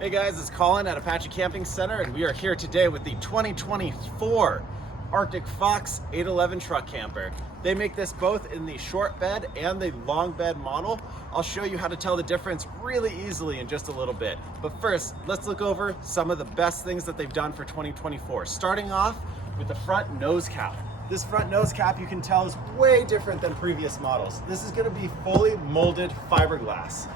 Hey guys, it's Colin at Apache Camping Center, and we are here today with the 2024 Arctic Fox 811 truck camper. They make this both in the short bed and the long bed model. I'll show you how to tell the difference really easily in just a little bit. But first, let's look over some of the best things that they've done for 2024. Starting off with the front nose cap. This front nose cap, you can tell, is way different than previous models. This is going to be fully molded fiberglass.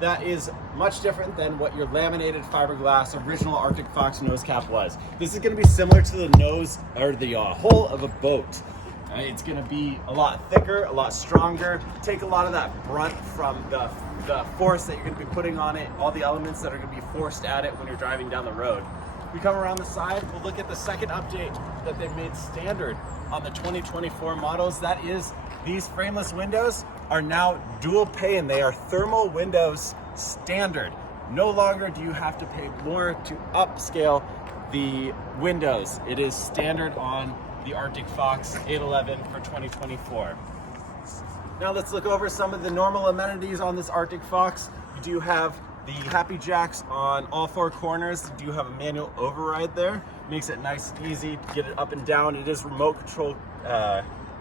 That is much different than what your laminated fiberglass original Arctic Fox nose cap was. This is going to be similar to the nose or the hull of a boat. It's going to be a lot thicker, a lot stronger, take a lot of that brunt from the force that you're going to be putting on it, all the elements that are going to be forced at it when you're driving down the road. We come around the side, we'll look at the second update that they made standard on the 2024 models. That is, these frameless windows are now dual pane. They are thermal windows standard. No longer do you have to pay more to upscale the windows. It is standard on the Arctic Fox 811 for 2024. Now let's look over some of the normal amenities on this Arctic Fox. You do have the Happy Jacks on all four corners. You do have a manual override there. Makes it nice and easy to get it up and down. It is remote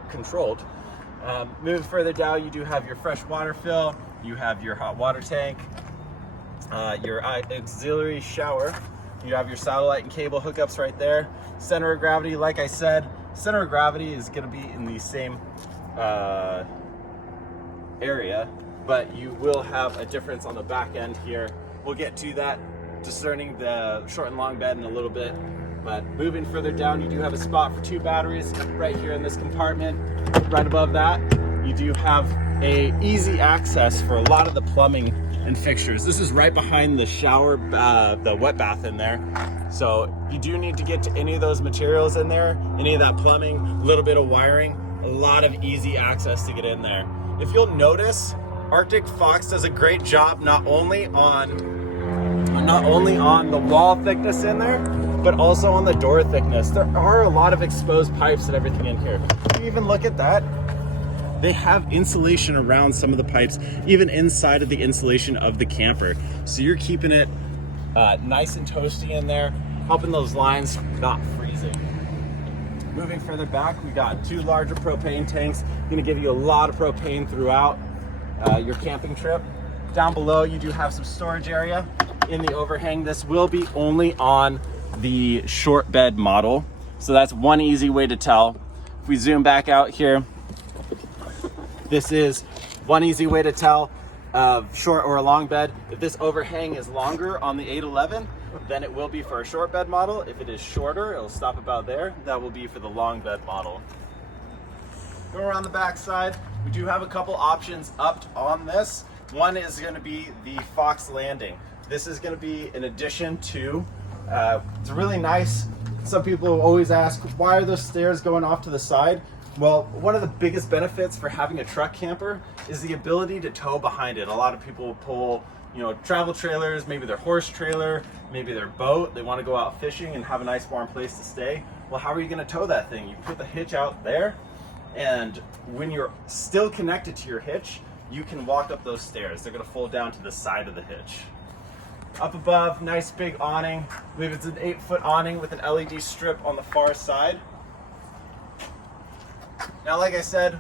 controlled. Moving further down, you do have your fresh water fill, you have your hot water tank, your auxiliary shower, you have your satellite and cable hookups right there. Center of gravity, like I said, center of gravity is going to be in the same area, but you will have a difference on the back end here. We'll get to that, discerning the short and long bed in a little bit. But moving further down, you do have a spot for two batteries right here in this compartment. Right above that, you do have a easy access for a lot of the plumbing and fixtures. This is right behind the shower, the wet bath in there. So you do need to get to any of those materials in there, any of that plumbing, a little bit of wiring, a lot of easy access to get in there. If you'll notice, Arctic Fox does a great job not only on the wall thickness in there, but also on the door thickness. There are a lot of exposed pipes and everything in here. If you even look at that, they have insulation around some of the pipes, even inside of the insulation of the camper. So you're keeping it nice and toasty in there, helping those lines not freezing. Moving further back, we got two larger propane tanks. Gonna give you a lot of propane throughout your camping trip. Down below, you do have some storage area in the overhang. This will be only on the short bed model, so that's one easy way to tell. If we zoom back out here, this is one easy way to tell of short or a long bed. If this overhang is longer on the 811, then it will be for a short bed model. If it is shorter, it'll stop about there. That will be for the long bed model. Go around the back side, we do have a couple options up on this. One is going to be the Fox landing. This is going to be an addition to, it's really nice. Some people always ask, why are those stairs going off to the side? Well, one of the biggest benefits for having a truck camper is the ability to tow behind it. A lot of people pull, travel trailers, maybe their horse trailer, maybe their boat. They want to go out fishing and have a nice warm place to stay. Well, how are you going to tow that thing? You put the hitch out there, and when you're still connected to your hitch, you can walk up those stairs. They're going to fold down to the side of the hitch. Up above, nice big awning. I believe it's an 8-foot awning with an LED strip on the far side. Now, like I said,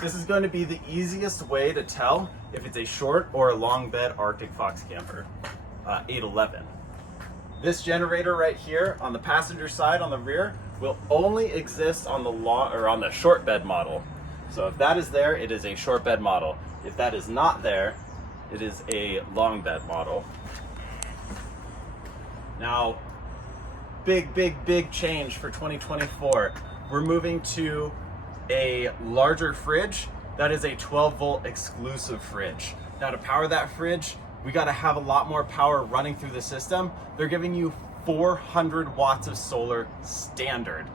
this is going to be the easiest way to tell if it's a short or a long bed Arctic Fox camper, 811. This generator right here on the passenger side on the rear will only exist on the short bed model. So if that is there, it is a short bed model. If that is not there, it is a long bed model. Now, big change for 2024. We're moving to a larger fridge. That is a 12-volt exclusive fridge. Now, to power that fridge, we got to have a lot more power running through the system. They're giving you 400 watts of solar standard.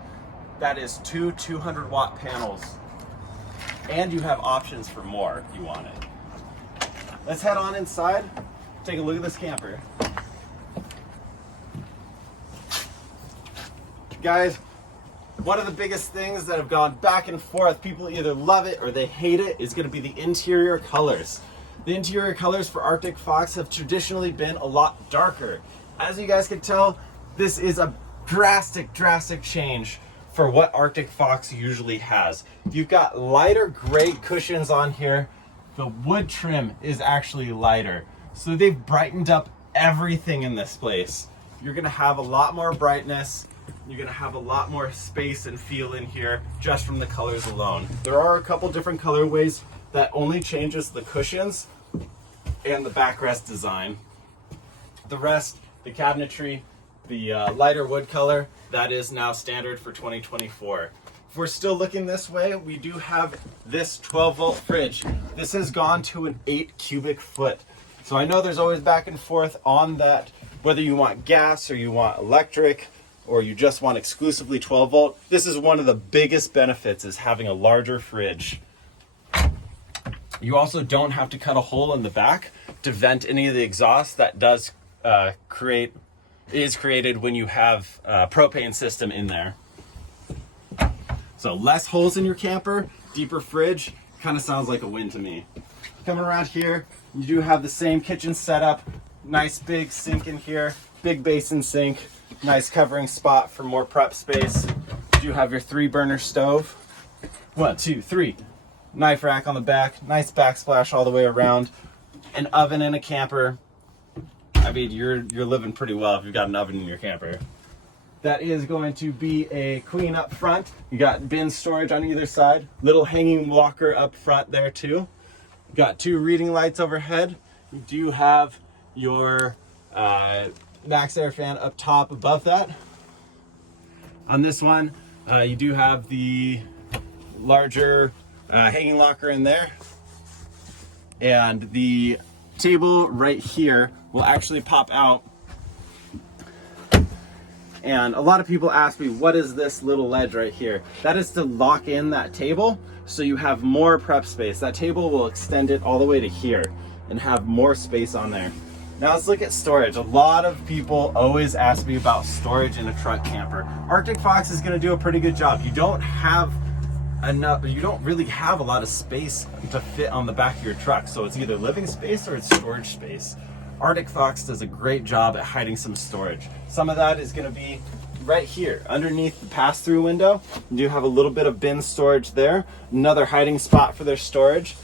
That is two 200-watt panels. And you have options for more if you want it. Let's head on inside, take a look at this camper. Guys, one of the biggest things that have gone back and forth, people either love it or they hate it, is going to be the interior colors. The interior colors for Arctic Fox have traditionally been a lot darker. As you guys can tell, this is a drastic change for what Arctic Fox usually has. You've got lighter gray cushions on here. The wood trim is actually lighter. So they've brightened up everything in this place. You're gonna have a lot more brightness. You're gonna have a lot more space and feel in here just from the colors alone. There are a couple different colorways that only changes the cushions and the backrest design. The rest, the cabinetry, the lighter wood color, that is now standard for 2024. If we're still looking this way, we do have this 12-volt fridge. This has gone to an 8 cubic foot. So I know there's always back and forth on that, whether you want gas or you want electric, or you just want exclusively 12 volt. This is one of the biggest benefits, is having a larger fridge. You also don't have to cut a hole in the back to vent any of the exhaust that is created when you have a propane system in there. So less holes in your camper, deeper fridge, kind of sounds like a win to me. Coming around here, you do have the same kitchen setup, nice big sink in here, big basin sink, nice covering spot for more prep space. You do have your 3-burner stove. 1, 2, 3. Knife rack on the back, nice backsplash all the way around. An oven in a camper. I mean, you're living pretty well if you've got an oven in your camper. That is going to be a queen up front. You got bin storage on either side. Little hanging locker up front there too. You got 2 reading lights overhead. You do have your max air fan up top above that. On this one, you do have the larger hanging locker in there, and the table right here will actually pop out. And a lot of people ask me, what is this little ledge right here? That is to lock in that table so you have more prep space. That table will extend it all the way to here and have more space on there. Now let's look at storage. A lot of people always ask me about storage in a truck camper. Arctic Fox is going to do a pretty good job. You don't really have a lot of space to fit on the back of your truck, so it's either living space or it's storage space. Arctic Fox does a great job at hiding some storage. Some of that is going to be right here underneath the pass-through window. You do have a little bit of bin storage there. Another hiding spot for their storage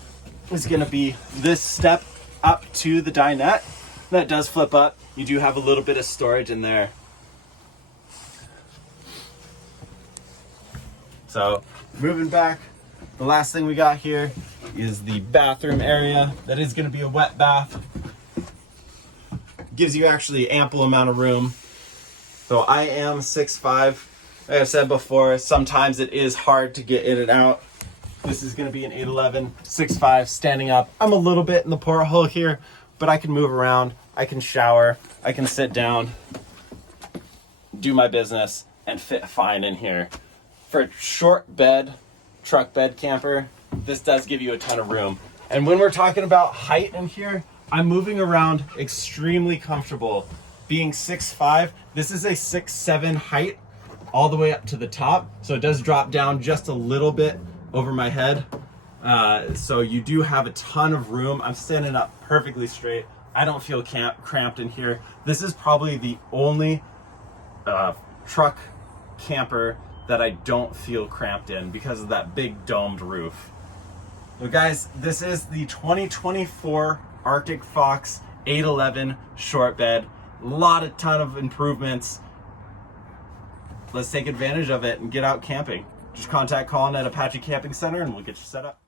is going to be this step up to the dinette. That does flip up. You do have a little bit of storage in there. So moving back, the last thing we got here is the bathroom area. That is going to be a wet bath. Gives you actually ample amount of room. So I am 6'5". Like I said before, sometimes it is hard to get in and out. This is going to be an 8'11", 6'5", standing up. I'm a little bit in the porthole here, but I can move around. I can shower. I can sit down, do my business, and fit fine in here. For a short bed, truck bed camper, this does give you a ton of room. And when we're talking about height in here, I'm moving around extremely comfortable. Being 6'5", this is a 6'7" height all the way up to the top. So it does drop down just a little bit over my head. So you do have a ton of room. I'm standing up perfectly straight. I don't feel cramped in here. This is probably the only truck camper that I don't feel cramped in because of that big domed roof. So guys, this is the 2024 Arctic Fox 8'11" short bed. A ton of improvements. Let's take advantage of it and get out camping. Just contact Colin at Apache Camping Center and we'll get you set up.